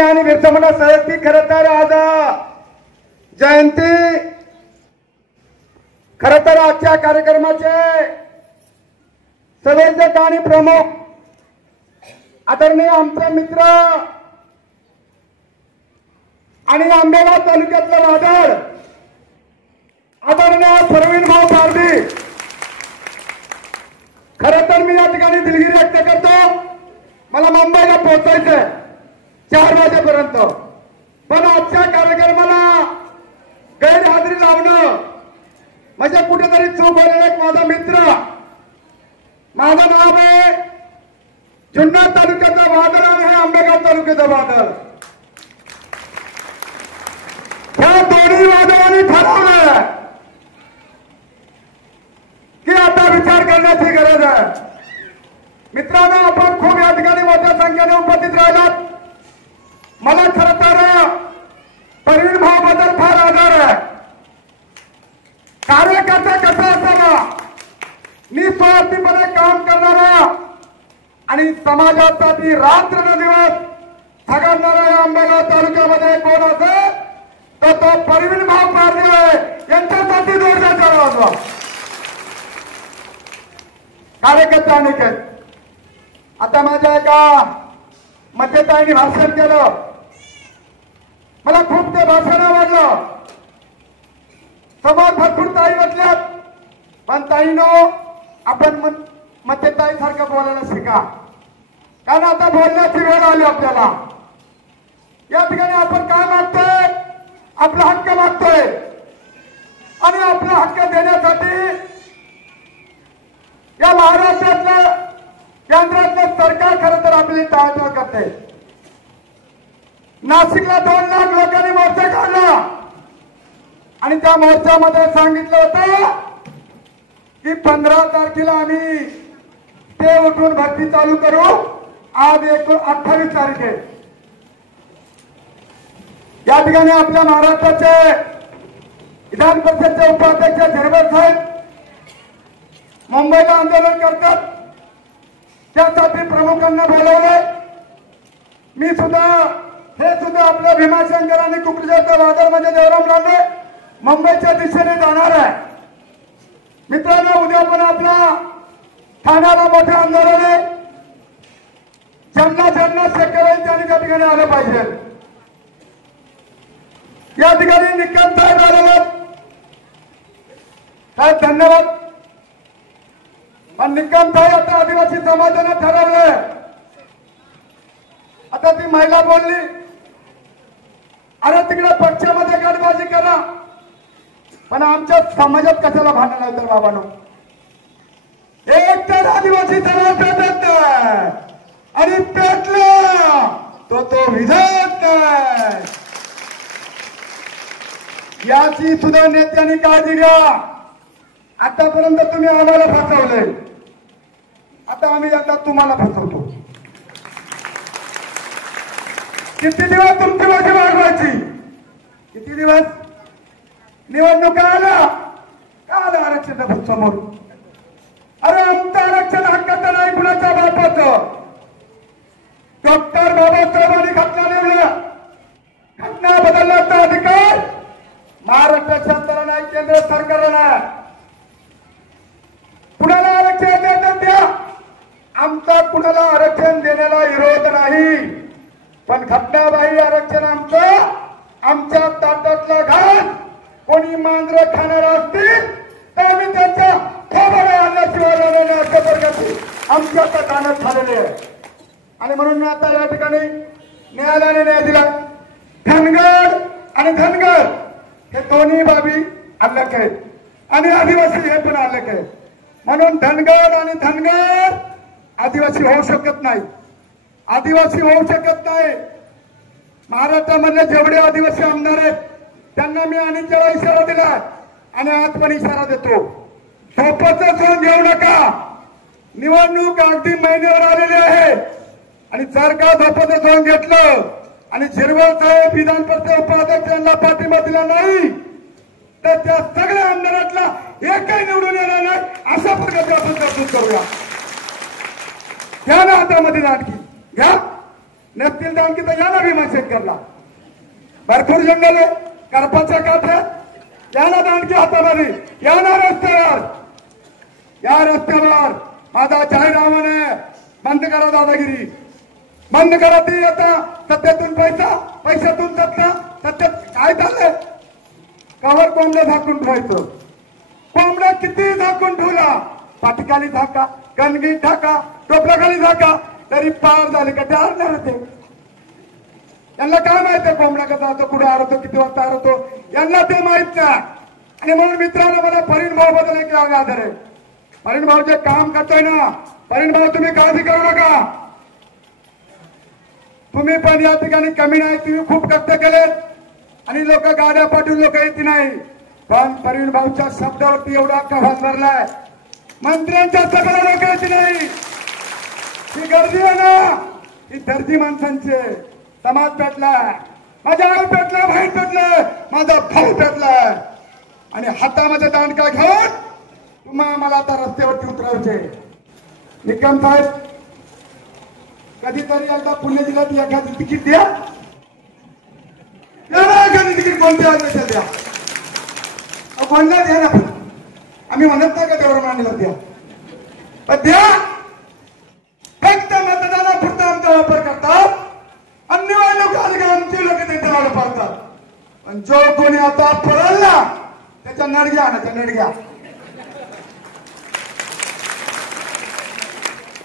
आणि बिरसा मुंडा साहेबची खरं तर आज जयंती, खरं तर आजच्या कार्यक्रमाचे संयोजक आणि प्रमुख आदरणीय आमचे मित्र आणि आंबेगाव तालुक्यातले वादळ आदरणीय परवीन भाऊ पारधी, खरं तर मी या ठिकाणी दिलगिरी व्यक्त करतो. मला मुंबईला पोहोचायचंय 4 वाजेपर्यंत, पण आजच्या कार्यक्रमाला गैरहजेरी लावणं म्हणजे कुठेतरी चूक होईल. एक माझा मित्र, माझं नाव आहे जुन्नर तालुक्याचा वादळ आणि हे आंबेगाव तालुक्याचा वादळ. ह्या दोन्ही वादळांनी ठरवलं की आता विचार करण्याची गरज आहे. मित्रांनो, आपण खूप या ठिकाणी मोठ्या संख्येने उपस्थित राहिलात. मला खरं तर परवीन भाऊ बद्दल फार आदर आहे. कार्यकर्ता कसा असावा, निस्वार्थीपणे काम करणारा आणि समाजासाठी रात्रंदिवस झगडणारा या आंबेगाव तालुक्यामध्ये कोण असेल तर तो परवीन भाऊ पारधी आहे. यांच्यासाठी जोरदार वाजवा. कार्यकर्ता अनेक आहेत. आता माझ्या एका मध्यताईंनी भाषण केलं, मला खूप ते भाषण आवडलं. समोर भरपूर ताई बसल्यात, पण ताईनो आपण मध्यताई सारखं बोलायला शिका, कारण आता बोलण्याची वेळ आली आपल्याला. या ठिकाणी आपण काय मागतोय? आपला हक्क मागतोय आणि आपला हक्क देण्यासाठी या महाराष्ट्रातलं केंद्रातलं सरकार खरं तर आपली टाळाटाळ करते. नाशिकला 2 लाख लोकांनी मोर्चा काढला आणि त्या मोर्चामध्ये सांगितलं होतं की 15 तारखेला आम्ही ते उठून भरती चालू करू. आज 28 तारीख आहे. या ठिकाणी आपल्या महाराष्ट्राचे विधान परिषदचे उपाध्यक्ष झिरवळ साहेब मुंबईला आंदोलन करतात, त्यासाठी प्रमुखांना बोलवले. मी सुद्धा हे सुद्धा आपल्या भीमाशंकर आणि कुकरीच्या वादळमध्ये देवराम लांडे मुंबईच्या दिशेने जाणार आहे. मित्रांनो, उद्या पण आपला ठाण्याला मोठे आंदोलन आहे. ज्यांना शक्य होईल त्यांनी त्या ठिकाणी आलं पाहिजे. या ठिकाणी निकम साहेब आलेले साहेब, धन्यवाद. पण निकम साहेब, आता आदिवासी समाजाने ठरवलंय, आता ती महिला बोलली, अरे तिकडे पक्षामध्ये गटबाजी करा, पण आमच्या समाजात कशाला भांडण आहे तर बाबांनो. एक तर आदिवासी समाज पेटत नाही आणि पेटला तो विझत नाही. याची सुद्धा नेत्यांनी काळजी घ्या. आतापर्यंत तुम्ही आम्हाला फसवले, आता आम्ही आता तुम्हाला फसवतो. किती दिवस तुमची माझी वाढवायची? किती दिवस? निवडणुका आल्या का आलं आरक्षण समोर? अरे आमचं आरक्षण हक्काचं नाही, कुणाच्या बापाचं. डॉक्टर बाबासाहेबांनी घटना लिहिल्या, घटना बदलण्याचा अधिकार महाराष्ट्र शासनाला नाही, केंद्र सरकारला नाही. कुणाला आरक्षण देतात द्या, आमचा कुणाला आरक्षण देण्याला विरोध नाही, पण घटनाबाह्य आरक्षण आमचं. आमच्या ताटातला घास कोणी मांजरं खाणार असतील तर आम्ही त्यांच्या खोबऱ्या आणल्याशिवाय राहणार अशा प्रकारची आमच्या ताटात झालेली आहे. आणि म्हणून मी आता या ठिकाणी न्यायालयाने न्याय दिला. धनगर आणि धनगर हे दोन्ही बाबी अलग आहेत आणि आदिवासी हे पण अलग आहेत. म्हणून धनगर आणि धनगर आदिवासी होऊ शकत नाही, आदिवासी होऊ शकत नाही. महाराष्ट्रामधले जेवढे आदिवासी आमदार आहेत त्यांना मी अनेक वेळा इशारा दिला आणि आज पण इशारा देतो, झोपेचं सोंग घेऊ नका. निवडणूक अगदी महिन्यावर आलेली आहे आणि जर का झोपेचं सोंग घेतलं आणि झिरवळ साहेब विधान परिषद उपाध्यक्षांना पाठिंबा दिला नाही तर त्या सगळ्या आमदारातला एकही निवडून येणार नाही. अशा प्रकारचे आपण तरतूद करूया. घ्या ना हातामध्ये आणखी घ्या. नसतील दानकी तर या ना भीमाशंकरला. भरपूर जंगल आहे, करपाच्या काठ्या, या ना दानकी हातामध्ये, या ना रस्त्यावर. या रस्त्यावर माझा जाहीरनामा आहे, बंद करा दादागिरी, बंद करा. ती आता सत्तेतून पैसा, पैशातून सत्ता, सत्तेत काय झालंय? कवर कोंबड्या झाकून ठेवायचं. कोंबड्या किती झाकून ठेवला, पाठीखाली झाका, गणगी झाका, टोपल्याखाली झाका, तरी पार झाले का डारणार होते. यांना काय माहित आहे कोंबडा कसा होतो, कुठे आरतो, किती वाजता आरतो, यांना ते माहित नाही. आणि म्हणून मित्रांनो मला परिण भाऊ बद्दल एक आदर आहे. परिण भाऊ जे काम करतोय ना, परिण भाऊ तुम्ही काळजी करू नका. तुम्ही पण या ठिकाणी कमी नाही, तुम्ही खूप कष्ट केलेत आणि लोक गाड्या पाठवून लोक येते नाही. पण परिण भाऊच्या शब्दावरती एवढा कव्हास भरलाय, मंत्र्यांच्या सगळ्या लोकांची नाही. ही गर्दी आहे ना, ही दर्दी माणसांची. समाज पेटलाय, माझ्या आई पेटलाय, बहीण पेटलाय, माझा भाऊ पेटलाय. आणि हातामध्ये दांडका घेऊन तुम्हाला मला आता रस्त्यावरती उतरायचे. निकम साहेब कधीतरी एकदा पुणे जिल्ह्यात एखादी तिकीट द्या. एखादी तिकीट कोणते असेल द्या, कोणला द्या ना. आम्ही म्हणत नाही का देवर मांडला द्या, पण द्या. फक्त मतदानापुरता आमचा वापर करतात, अन्य लोक आमचे लोक त्यांच्या मागे पडतात. पण जो कोणी आता पळला त्याच्या नडग्या आणायच्या, नडग्या.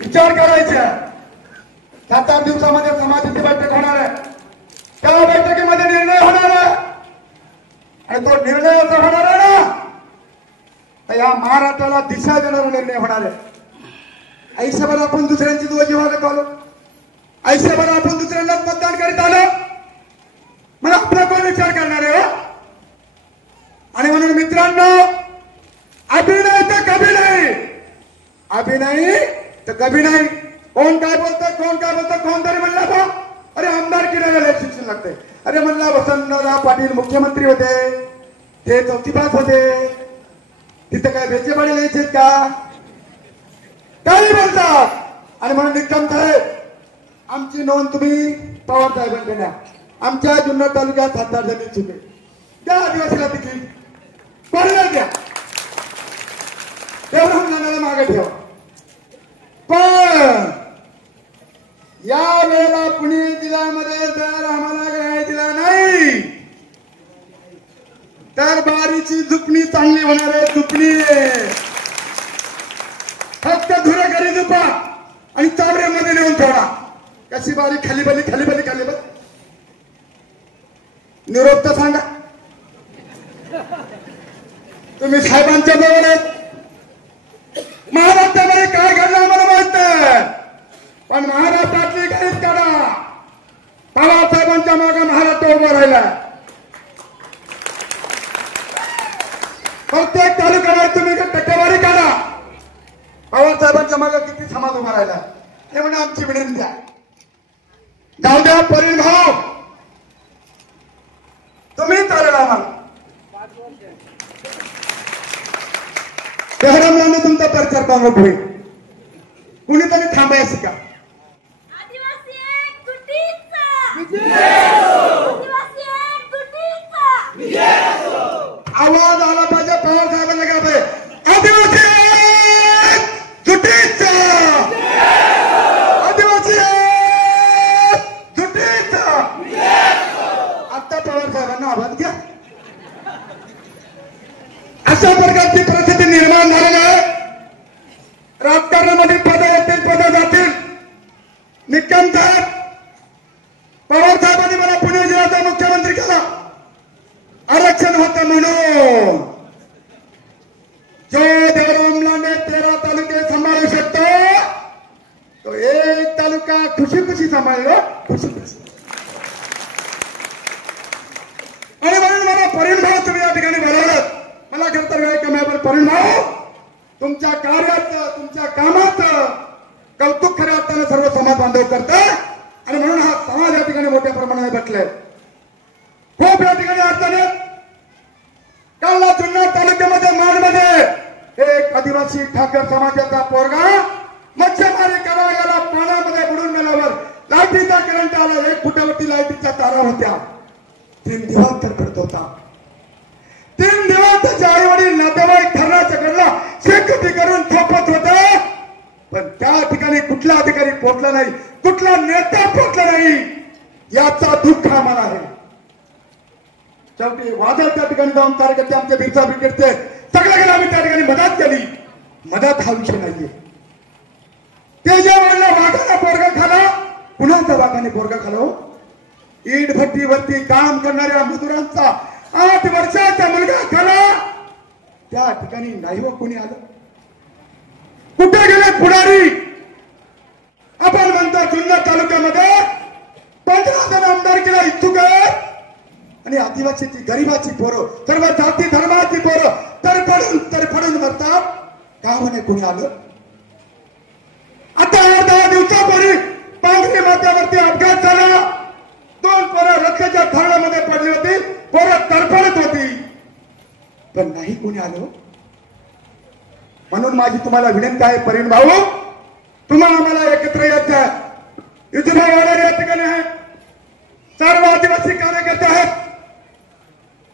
विचार करायचा. 7-8 दिवसामध्ये समाजाची बैठक होणार आहे. त्या बैठकीमध्ये निर्णय होणार आहे. आणि तो निर्णय असा होणार आहे ना, तर या महाराष्ट्राला दिशा देणारा निर्णय होणार आहे. आयुष्यभर आपण दुसऱ्यांची दोषी वागत आलो, आयुष्यभर आपण दुसऱ्यांनाच मतदान करीत आलो, मग आपला कोण विचार करणार आहे? आणि म्हणून मित्रांनो, अभिनय तर कभी नाही, अभिनय तर कभी नाही. कोण काय बोलतं, कोण काय बोलतं, कोण तरी म्हणला बा अरे आमदार किरायला शिक्षण लागते. अरे म्हणला वसंतराव पाटील मुख्यमंत्री होते, ते 4थी पास होते, तिथं काय बेचे पाडे यायचे का, काही बोलतात. आणि म्हणून निकम साहेब आमची नोंद तुम्ही पवार साहेबांकडे द्या. आमच्या जुन्नर तालुक्यात 7-8 जणी चुके त्या आदिवासीला तिकीट कोणाला द्या, तेवढं नाण्याला मागे ठेवा. पण या वेळेला पुणे जिल्ह्यामध्ये जर आम्हाला काय दिला नाही तर बारीची झुपणी चांगली होणार आहे. झुपणी फक्त धुरे घरी झुपा आणि चाबड्यामध्ये नेऊन ठेवा. कशी बारी खाली बली, खाली बली, खाली बली. निरोप तर सांगा. तुम्ही साहेबांच्या बरोबर आहेत. महाराष्ट्रामध्ये काय घडलं आम्हाला माहित नाही, पण महाराष्ट्रातली गणित काढा. पवार साहेबांच्या मागे महाराष्ट्र उभा राहिला. प्रत्येक तालुक्याला तुम्ही टक्केवारी काढा. पवार साहेबांच्या मागे किती समाज उभा राहिला हे म्हणजे आमची विनंती आहे. जाऊ द्या परिण भाऊ, तुम्ही चालेल आम्हाला. शहरांना तुमचा प्रचार बांगत होईल. कुणीतरी थांबायचं का? आवाज आला पाहिजे पवार साहेबांना का पाहिजे. आदिवासी जुटीचा, आदिवासी जुटीचा. आता पवार साहेबांना आवाज घ्या. अशा प्रकारची परिस्थिती निर्माण झालेली आहे. राजकारणामध्ये पदं येतील, पदं जातील. निकम साहेब, पवार साहेबांनी मला पुणे जिल्ह्याचा मुख्यमंत्री केला. आरक्षण होतं म्हणून जो देवरामलाने 13 तालुके सांभाळू शकतो तो एक तालुका खुशी खुशी सांभाळलो, खुशी खुशी. आणि म्हणून मला परिण भाऊ तुम्ही या ठिकाणी बोलावलं. मला कर्तव्य आहे कमी परिण भाऊ, तुमच्या कार्याचं, तुमच्या कामाचं कौतुक खऱ्या अर्थानं सर्व समाज बांधव करतात. आणि म्हणून हा समाज या ठिकाणी मोठ्या प्रमाणात भेटलाय. खूप या ठिकाणी अडचणी. कालला जुन्नर तालुक्यामध्ये माणमध्ये एक आदिवासी ठाकर समाजाचा पोरगा मच्छीमारी करायला पाण्यामध्ये बुडून गेल्यावर लाईट रात्रीचा करंट आला, 1 फुटावरती लाईटीच्या तारा होत्या, 3 दिवस तरफडत होता. 3 दिवस त्याचे आई वडील नातेवाईक ठरण्याच्या कडला शेकोटी करून थोपत होते, पण त्या ठिकाणी कुठला अधिकारी पोहोचला नाही, कुठला नेता पोहोचला नाही. याचा दुःख आम्हाला आहे. शेवटी वादळ त्या ठिकाणी जाऊन कार्यकर्ते आमचे बिरसा ब्रिगेडचे सगळ्या आम्ही त्या ठिकाणी मदत केली. मदत हा विषय नाहीये. ते ज्या वेळेला वाघाला पोरगा खाला, कुणाचा वाघाने पोरगा खालो? ईट भट्टीवरती काम करणाऱ्या मजुरांचा 8 वर्षाचा मुलगा खाला. त्या ठिकाणी नाही हो कोणी आलं. कुठे गेले पुढारी? आपण म्हणतो जुन्नर तालुक्यामध्ये 15 जण आमदारकीला इच्छुक आहेत आणि आदिवासीची गरिबाची पोरं, सर्व जाती धर्माची पोरं तडफडून मरतात. का म्हणे कोणी आलं? आता 10 दिवसापूर्वी पांगरी माथ्यावरती अपघात झाला. 2 पोरं रस्त्याच्या धरणामध्ये पडली होती, पोरं तडफडत होती, पण नाही कोणी आलं. म्हणून माझी तुम्हाला विनंती आहे, परिण भाऊ, तुम्हाला आम्हाला एकत्र यायचं आहे. युद्धभाऊ या ठिकाणी आहे, सर्व आदिवासी कार्यकर्ते आहेत.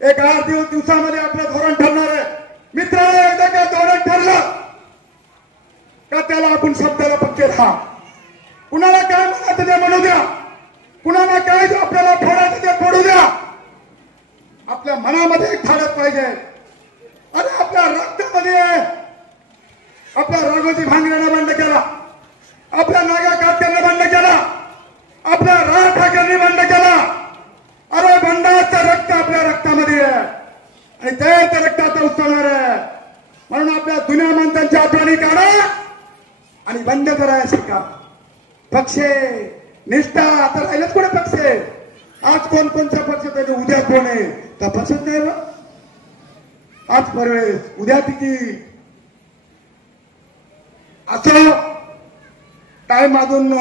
एक 8 दिवसामध्ये आपलं धोरण ठरणार आहे. मित्रांनो, एकदा का धोरण ठरलं का त्याला आपण शब्दाला पक्के राहा. कुणाला काय म्हणायचं ते म्हणू द्या, कुणाला काय आपल्याला फोडायचं ते फोडू द्या. आपल्या मनामध्ये एक ठाडत पाहिजे. अरे आपल्या रक्तामध्ये आहे. आपल्या राघोजी भांगऱ्यानं बंड केला, आपल्या नागा काटकरनं बंड केला, आपल्या राज ठाकरेंनी बंड केला. अरे बंडाचं रक्त आपल्या रक्तामध्ये आहे आणि तेच रक्त आता उसळणार आहे. म्हणून आपल्या जुन्या माणसांची आठवणी काढा आणि बंद करायला शिका. पक्ष निष्ठा आता राहिलंच कोणी पक्ष? आज कोणत्या पक्ष त्याचे उद्या कोण आहे तपासच नाही बा. आज परवेश उद्या तिकी असं टाइम अजून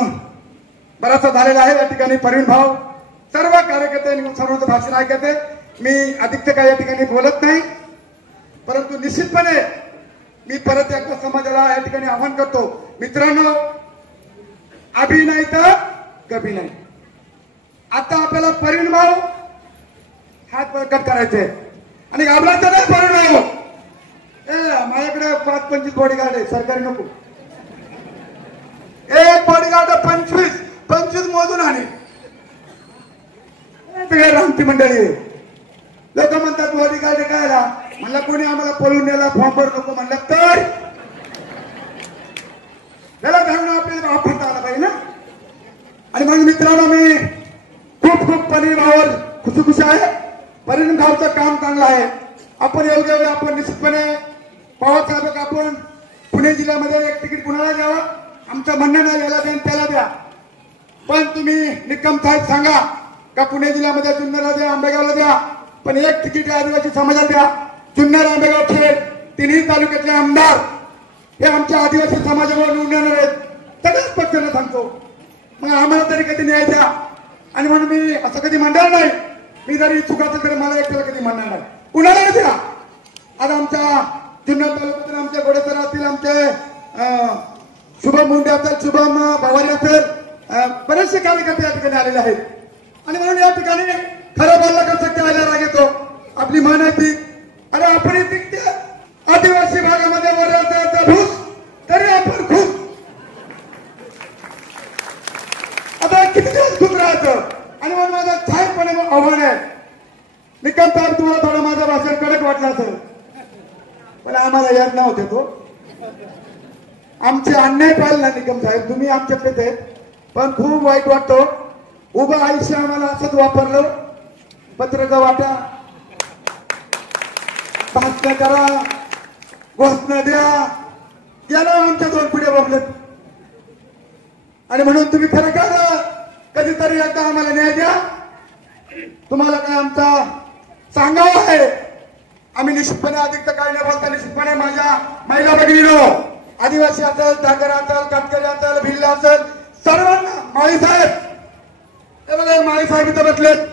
बराचसा झालेला आहे. या ठिकाणी परिण भाऊ सर्व कार्यकर्ते सर्वांचं भाषण ऐकते. मी अधिक काय या ठिकाणी बोलत नाही, परंतु निश्चितपणे मी परत एकदा समाजाला या ठिकाणी आवाहन करतो. मित्रांनो, अभि नाही तर कभी नाही. आता आपल्याला परिण भाऊ हात प्रकट करायचे आणि घाबरायचं नाही. परिण भाऊ माझ्याकडे 5-25 बॉडीगार्ड आहे, सरकारी नको. एक बॉडीगार्ड 25 मोजून आणि रामती मंडळी लोक म्हणतात बॉडीगार्ड कायला. म्हणलं कोणी आम्हाला पळून नेला, फॉर्मवर नको म्हणलं तर त्याला धरून आपल्याला वापरता आला पाहिजे ना. आणि म्हणून मित्रांनो, मी खूप परिण भावावर खुशखुश आहे. परिण भावचं काम चांगलं आहे. आपण योग्य आपण निश्चितपणे पवार साहेब, आपण पुणे जिल्ह्यामध्ये एक तिकीट कुणाला द्यावं? आमचं म्हणणं नाही, याला द्या त्याला द्या, पण तुम्ही निकम साहेब सांगा का पुणे जिल्ह्यामध्ये जुन्नरला द्या, आंबेगावला द्या, पण एक तिकीट आदिवासी समाजात द्या. जुन्नर, आंबेगाव, खेड तिन्ही तालुक्यातले आमदार हे आमच्या आदिवासी समाजावर निवडून येणार आहेत. सगळ्याच पक्षांना सांगतो. मग आम्हाला तरी कधी न्यायच्या. आणि म्हणून मी असं कधी म्हणणार नाही, मी जरी इच्छुक असेल तरी मला एकट्याला कधी म्हणणार नाही. कुणाला द्या. आज आमच्या जुन्नर तालुक्यातील आमच्या गोडेसरातील आमचे शुभम मुंडे असेल, शुभम भवारी असेल, बरेचसे कार्यकर्ते या ठिकाणी आलेले आहेत. आणि म्हणून या ठिकाणी खरं बोलला का सत्य आयला राग येतो. आपली मान आहे ती. अरे आपण आदिवासी भागामध्ये वराचा भूस तरी आपण खुश. आता किती दिवस खुश राहायचं? आणि म्हणून माझं ठामपणे आव्हान आहे. निकम साहेब, तुम्हाला थोडं माझं भाषण कडक वाटलं असेल, पण आम्हाला याद नव्हते तो. आमचे अन्याय पाहिलं ना निकम साहेब, तुम्ही आमच्याकडेच आहेत, पण खूप वाईट वाटतो. उभं आयुष्य आम्हाला असंच वापरलं. पत्रका वाटा, भाषण करा, घोषणा द्या, याला आमच्या 2 पिढ्या बघलेत. आणि म्हणून तुम्ही खरं करा, कधीतरी एकदा आम्हाला न्याय द्या. तुम्हाला काय आमचा सांगावं आहे. आम्ही निश्चितपणे अधिक काय न बोलता निश्चितपणे माझ्या महिला भगिनीनो, आदिवासी असेल, ठाकर असेल, काटकरी असेल, भिल्ल असेल, सर्वांना माळी साहेब, हे बघा माळी साहेब इथं बसलेत.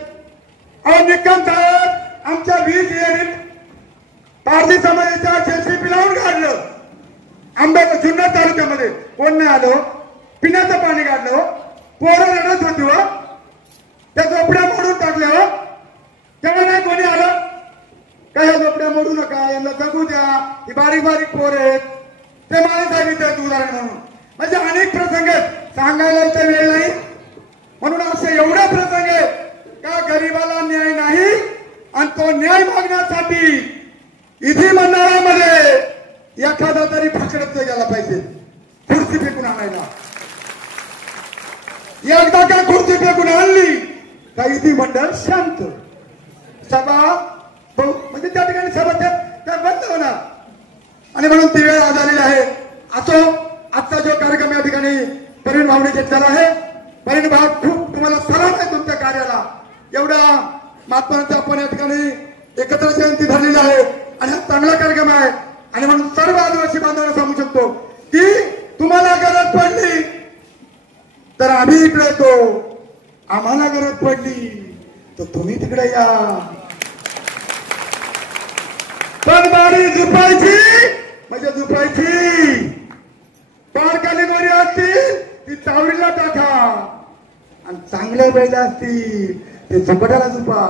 अहो निकम साहेब आमच्या 20 युनिट पारधी समाजाच्या जेसीबी लावून काढलं. आंबेगाव जुन्नर तालुक्यामध्ये कोण नाही आलो. पिण्याचं पाणी काढलं. पोरं रडत होती व त्या झोपड्या मोडून टाकल्या व तेव्हा नाही कोणी आलं काय ह्या झोपड्या मोडू नका यांना जगू द्या ही बारीक बारीक पोर आहेत ते मला सांगितलं उदाहरण म्हणून म्हणजे अनेक प्रसंग सांगायला तर वेळ नाही म्हणून असे एवढे प्रसंग का गरीबाला न्याय नाही आणि तो न्याय मागण्यासाठी इथे मंडळामध्ये एखादा तरी फकडत गेला पाहिजे खुर्ची फेकून आणायला एकदा का खुर्ची फेकून आणली का इथे मंडळ शांत सभा म्हणजे त्या ठिकाणी सभा त्या बंद होणार आणि म्हणून ती वेळ आज आलेली आहे असो आजचा जो कार्यक्रम या ठिकाणी परिण भावने घेतलेला आहे परिण भाव खूप तुम्हाला सलाम आहे तुमच्या कार्याला एवढा महात्मांचा आपण या ठिकाणी एकत्र जयंती झालेली आहे आणि हा चांगला कार्यक्रम आहे आणि म्हणून सर्व आदिवासी बांधवांना सांगू शकतो की तुम्हाला गरज पडली तर आम्ही इकडे येतो आम्हाला गरज पडली तर तुम्ही तिकडे या पण बारी झुपायची म्हणजे झुपायची पारकाली गोरी असतील ती चावडीला टाका आणि चांगल्या बैल असतील ते झुपटाला झुपा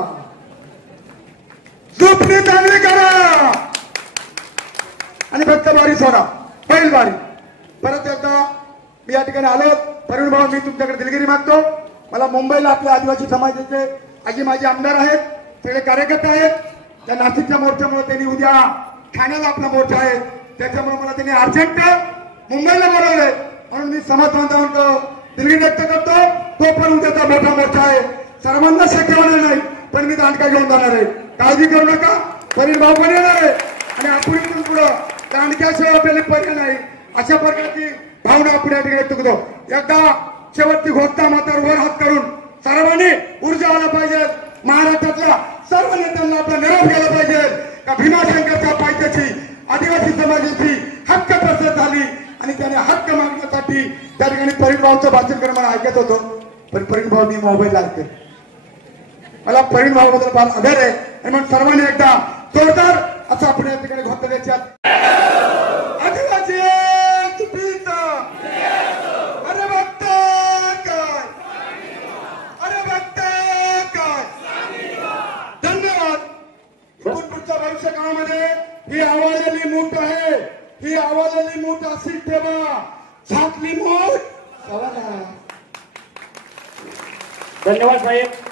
झोपणी चांगली करा आणि फक्त बारी सोडा बैल बारी परत एकदा मी या ठिकाणी आलो परिण भाऊ मी तुमच्याकडे दिलगिरी मागतो मला मुंबईला आपल्या आदिवासी समाजाचे आजी माझे आमदार आहेत सगळे कार्यकर्ते आहेत त्या नाशिकच्या मोर्चामुळे त्यांनी उद्या ठाण्याला आपला मोर्चा आहे त्याच्यामुळे मला त्यांनी अर्जंट मुंबईला बोलवलंय म्हणून मी समाज बांधवांना दिलगिरी व्यक्त करतो तो पण उद्याचा मोठा मोर्चा आहे सर्वांना शक्य होणार नाही पण मी दांडका घेऊन जाणार आहे काळजी करू नका परिण भाऊ पण येणार आहे आणि आपण इथून पुढं दांडक्याशिवाय आपल्याला पर्याय नाही अशा प्रकारची भावना आपण या ठिकाणी व्यक्त करतो एकदा शेवटची घोषणा मात्र वर हात करून सर्वांनी ऊर्जा आला पाहिजे महाराष्ट्रातल्या सर्व नेत्यांना आपला निरोप गेला पाहिजे का भीमाशंकरच्या पायथ्याची आदिवासी समाजाची हक्क प्रसार झाली आणि त्याने हक्क मागण्यासाठी त्या ठिकाणी परिण भाऊचं भाषण करणं मला ऐकत होतो पण परिण भाऊ मी मोबाईल लागते मला परिण भाऊबद्दल फार आदर आहे आणि मग सर्वांनी एकदा जोरदार असं आपण या ठिकाणी घोषणा द्यायच्यात आदिवासी अरे बघता काय अरे बघता काय धन्यवाद इथून पुढच्या भविष्य काळामध्ये ही आवाजलेली मूठ आहे ही आवाजलेली मूठ अशी ठेवा छातली मूठ धन्यवाद साहेब.